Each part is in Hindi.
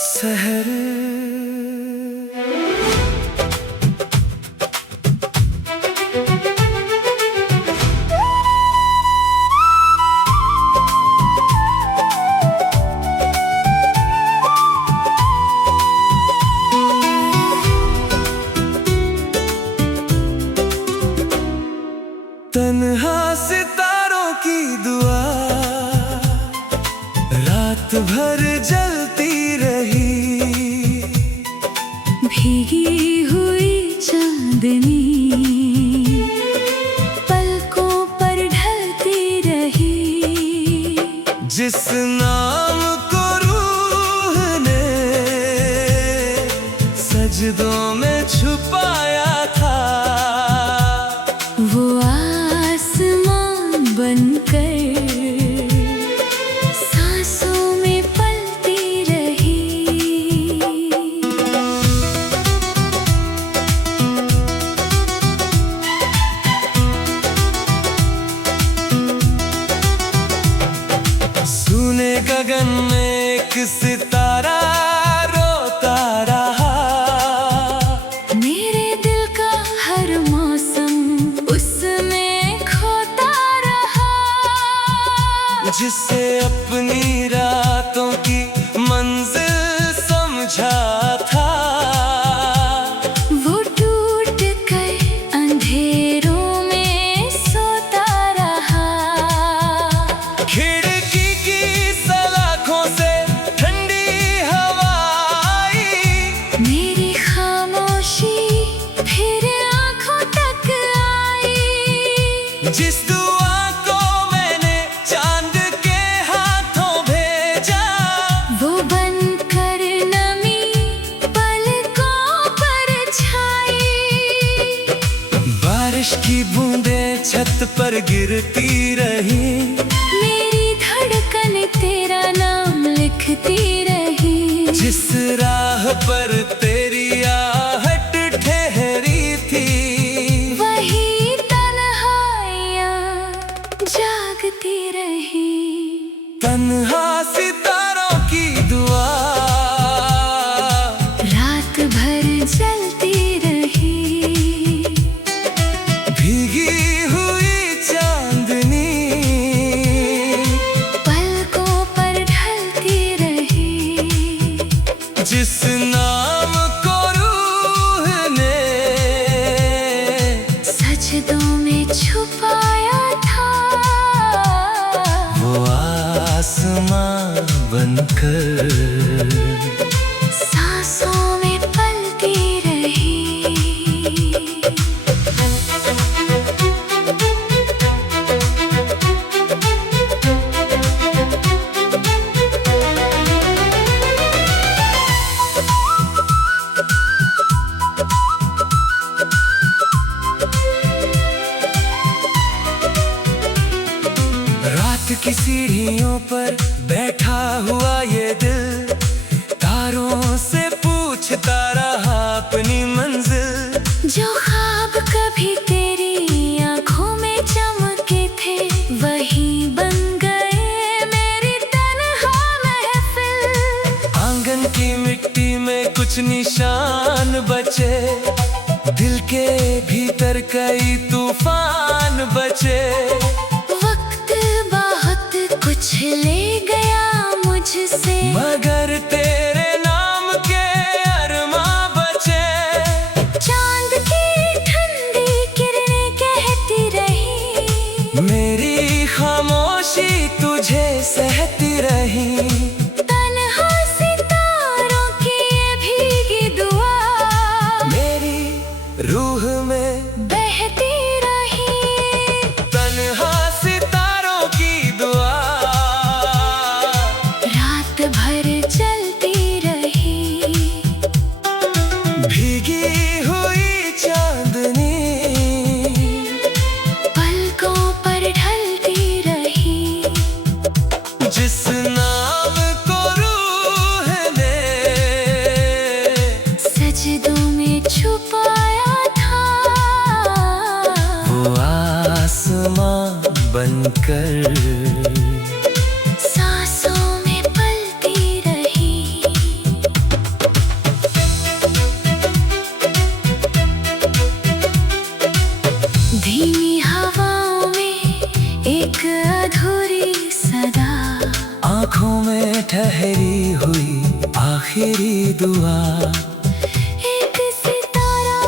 सहर तन्हा सितारों की दुआ रात भर जलती रही, भीगी हुई चांदनी पलकों पर ढलती रही। जिस नाम को रूह ने सजदों में छुपाया था, वो आसमां बनकर सांसों में पलती रही। सूने गगन में एक सितारा रोता रहा, मेरे दिल का हर मौसम उसमें खोता रहा। जिसे अपनी रातों की मंजिल समझा था, वो टूट कर अंधेरों में सोता रहा। खिड़की की सलाखों से ठंडी हवा आई, मेरी खामोशी फिर आंखों तक आई। जिस दुआ को मैंने चांद के हाथों भेजा, वो बनकर नमी पलकों पर छाई। बारिश की बूंदें छत पर गिरती रही, मेरी धड़कन तेरा नाम लिखती रही। जिस राह पर तेरी आहट ठहरी थी, वही तन्हाइयाँ जागती रही। तन्हा सितारों की दुआ रात भर जलती रही, भीगी हुई चांदनी पलकों पर ढलती रही। जिस नाम को रूह ने सजदों में छुपाया था, वो आसमां बनकर सांसों में पलती रही। रात की सीढ़ियों पर बैठा हुआ ये दिल, तारों से पूछता रहा अपनी मंजिल। जो ख्वाब कभी तेरी आंखों में चमके थे, वही बन गए मेरी तन्हा महफिल। आंगन की मिट्टी में कुछ निशान बचे, दिल के भीतर कई तूफान बचे। वक्त बहुत कुछ ले गया मुझसे, मगर तेरे नाम के अरमां बचे। चांद की ठंडी किरणें कहती रही, मेरी खामोशी तुझे सहती रही। तन्हा सितारों की ये भीगी दुआ मेरी रूह में बहती रही। तन्हा सितारों की दुआ रात भर जलती रही, भीगी हुई चांदनी पलकों पर ढलती रही। जिस नाम को रूह ने सजदों में छुपाया था, आसमां बनकर, सांसों में पलती रही। धीमी हवाओं में एक अधूरी सदा, आँखों में ठहरी हुई आखिरी दुआ। एक सितारा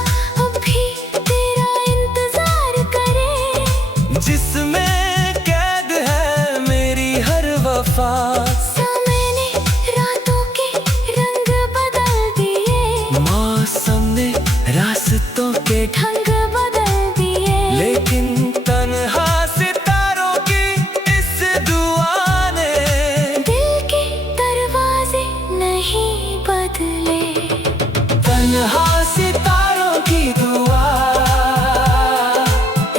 अब भी तेरा इंतजार करे, जिसमें कैद है मेरी हर वफा। समय ने रातों के रंग बदल दिए, मौसम ने रास्तों के ढंग बदल दिए, लेकिन तन्हा सितारों की इस दुआ ने दिल के दरवाजे नहीं बदले। तन्हा सितारों की दुआ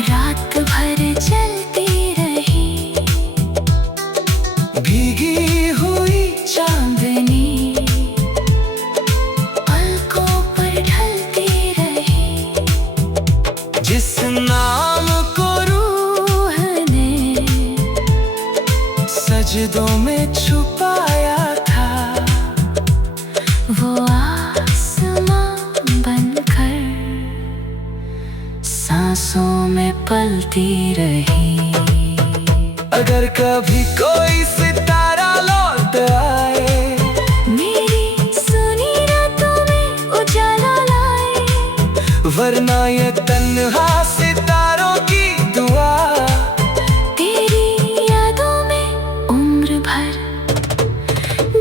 रात भर चलती रही, भीगी हुई चांदनी पलकों पर ढलती रही। जिस नाम को रूह ने सजदों में छुपाया था, वो आसमां बनकर सांसों में पलती रही। अगर कभी कोई सितारा लौट आए, मेरी सुनी रातों में उजाला लाए, वरना ये तन्हा सितारों की दुआ तेरी यादों में उम्र भर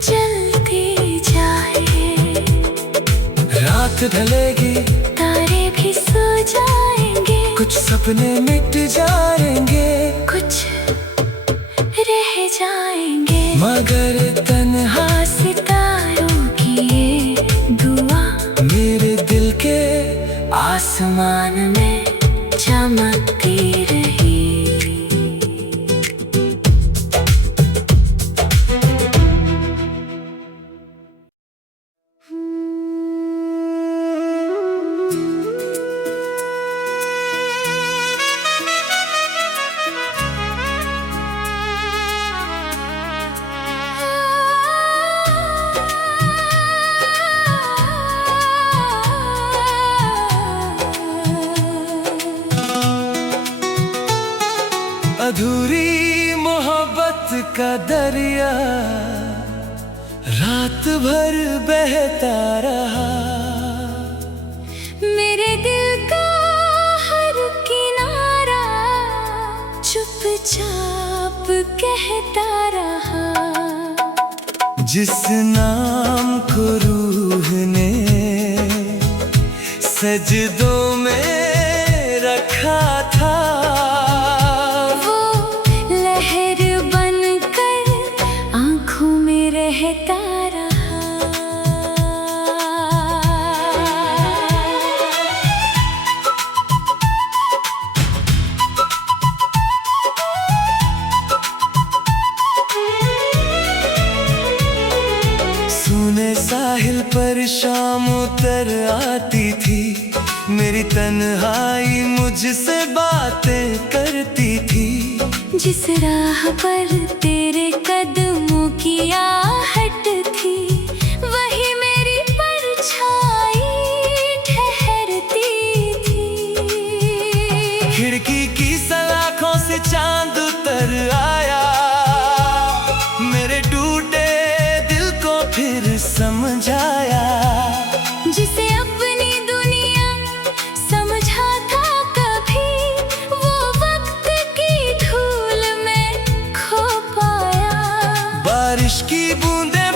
जलती जाए। रात ढलेगी, तारे भी सो जाएंगे, कुछ सपने मिट जाएंगे, कुछ रह जाएंगे, मगर तन्हा सितारों की ये दुआ मेरे दिल के आसमान में चमकती रही। अधूरी मोहब्बत का दरिया रात भर बहता रहा। मेरे दिल का हर किनारा चुपचाप कहता रहा, जिस नाम को रूह ने सजदों में रखा था, वो लहर बनकर आंखों में रहता रहा। सुने साहिल पर शाम उतर आती थी, मेरी तन्हाई मुझसे बातें करती थी। जिस राह पर तेरे कदमों की आहट थी, वही मेरी परछाई ठहरती थी। खिड़की की सलाखों से चांद उतर आया, मेरे टूटे दिल को फिर समझाया। जिसे अपनी दुनिया समझा था कभी, वो वक्त की धूल में खो पाया। बारिश की बूंदें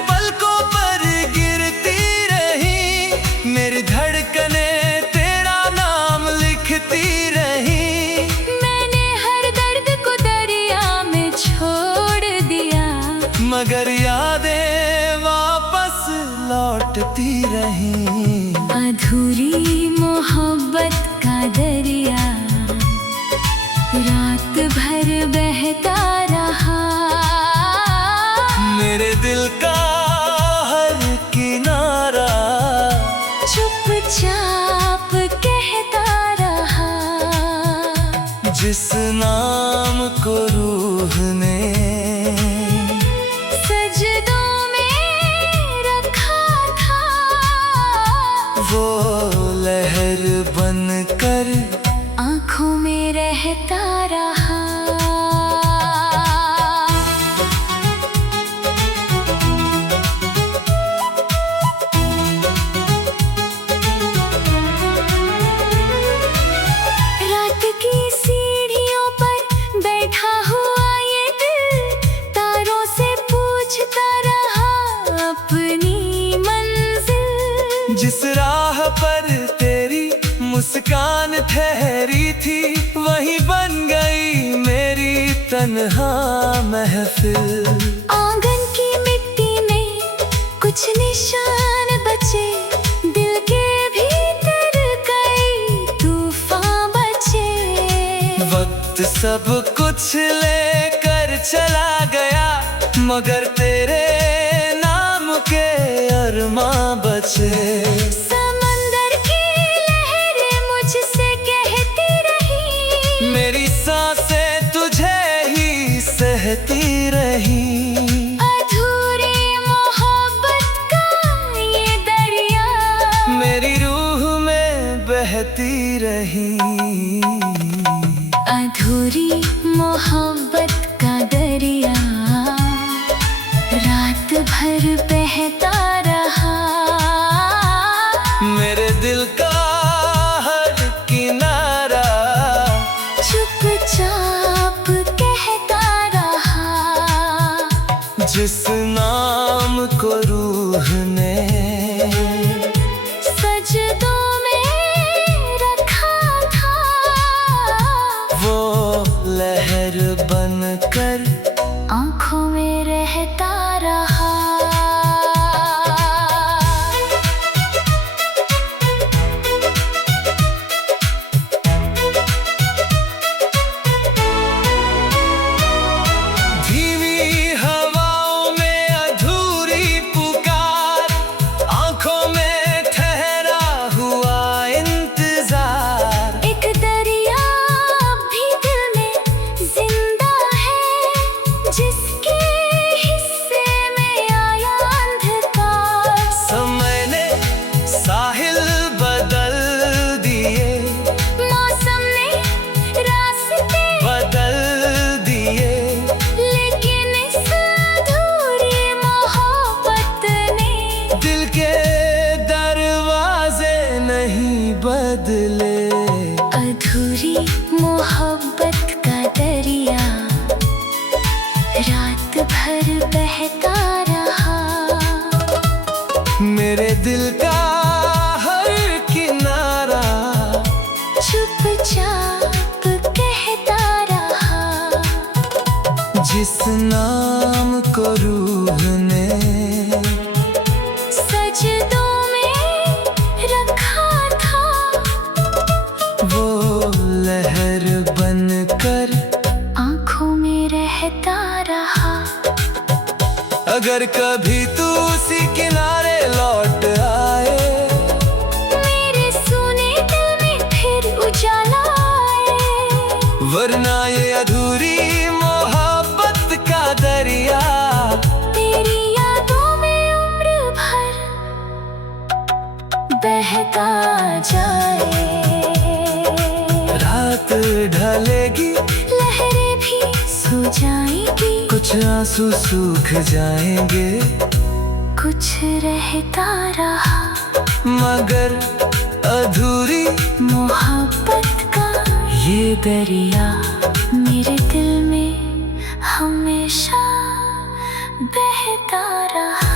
जिस नाम को रूह ने सजदों में रखा था, वो लहर बनकर आँखों में रहता रहा। रात की सीढ़ियों पर बैठा हुआ ये दिल तारों से पूछता रहा अपनी मंजिल। जिस राह पर तेरी मुस्कान ठहरी थी, वही बन गई मेरी तन्हा महफिल। आंगन की मिट्टी में कुछ निशान बचे, दिल के भीतर कई तूफान बचे। वक्त सब कुछ लेकर चला गया, मगर तेरे नाम के अरमां बचे। समंदर की लहरें मुझसे कहती रही, मेरी सांसें तुझे ही सहती रही। अधूरी मोहब्बत का ये दरिया मेरी रूह में बहती रही। अधूरी मोहब्बत का दरिया रात भर बहता रहा। मेरे दिल का हर किनारा चुपचाप कहता रहा, जिस नाम को रूह ने सजदों में रखा था, वो लहर बनकर आँखों में रहता रहा। धीमी हवाओं में अधूरी पुकार, आंखों में ठहरा हुआ इंतजार। एक दरिया भी दिल में जिंदा है, जिसके हिस्से में आया अंधकार। समय ने साहिल बदल दिए, मौसम ने रास्ते बदल दिए। लेकिन इस अधूरी मोहब्बत ने दिल के दरवाजे नहीं बदले। अधूरी मोहब्बत का दरिया रात भर बहता रहा। मेरे दिल का हर किनारा चुपचाप कहता रहा, जिस नाम को रूह ने सजदों में रखा था, वो लहर बनकर आँखों में रहता रहा। अगर कभी तू उसी किनारे लौट आए, मेरे सुने दिल में फिर उजाला आए। वरना ये अधूरी मोहब्बत का दरिया तेरी यादों में उम्र भर बहता जाए। रात ढलेगी, लहरें भी सो जाएंगी, कुछ आंसू सूख जाएंगे, कुछ रहता रहा। मगर अधूरी मोहब्बत का ये दरिया मेरे दिल में हमेशा बहता रहा।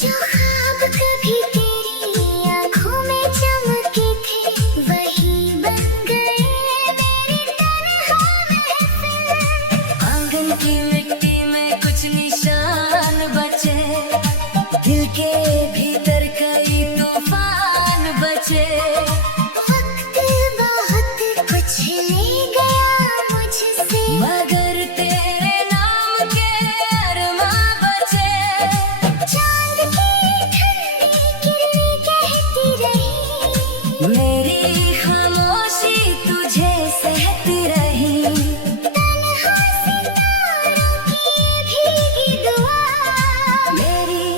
जो ख्वाब कभी तेरी आंखों में चमके थे वही बन गए मेरी तन्हा महफिल। आंगन की मिट्टी में कुछ निशान बचे, दिल के भीतर कई तूफान बचे। वक्त बहुत कुछ ले गया मुझसे, मगर तेरे नाम के अरमां बचे। चांद की ठंडी किरणें कहती रही, मेरी खामोशी तुझे सहती रही। तन्हा सितारों की भीगी दुआ मेरी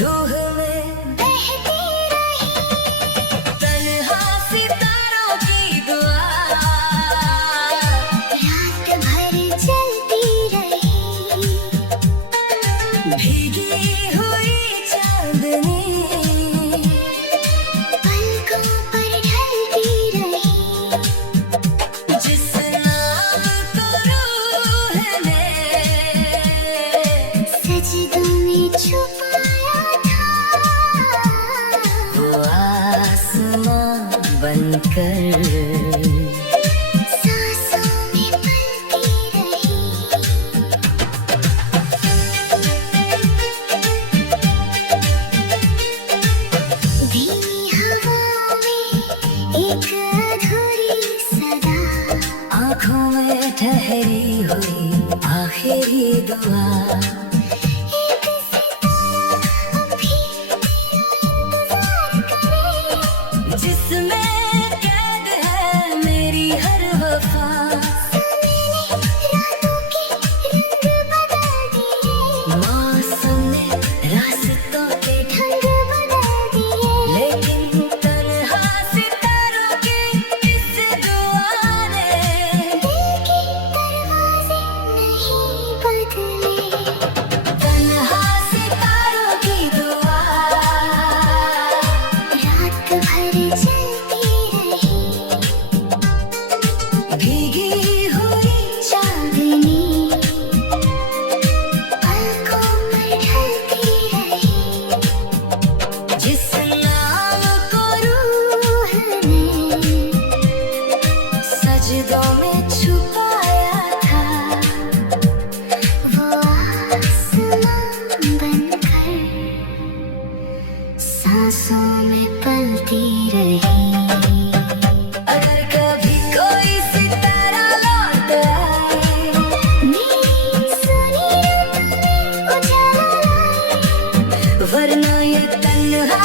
रूह में बहती रही। तन्हा सितारों की दुआ रात भर चलती रही। भीगी हुई चांदनी पलकों पर ढलती रही। जिस नाम को रूह ने सजदों में छुपाया था, वो आसमां बनकर सांसों में पलती रही। धीमी हवाओं में एक अधूरी सदा, आँखों में ठहरी हुई आखिरी दुआ। एक सितारा अभी तेरा इंतजार करे, जिसमें कैद है मेरी हर वफा। मैंने रातों के रंग बदल दिए, मौसम ने रास्तों के ढंग बदल दिए, लेकिन तन्हा सितारों की इस दुआ ने दिल के दरवाजे नहीं बदले। तन्हा सितारों की दुआ रात भर चलती रही। भीगी हुई चांदनी पलकों पर ढलती रही। जिस नाम को रूह ने सजदों में छुपाया था, वो आसमां बनकर सांसों में पलती रही। अगर कभी कोई सितारा लौट आए, मेरी सुनी रातों में उजाला लाए, वरना ये तन्हा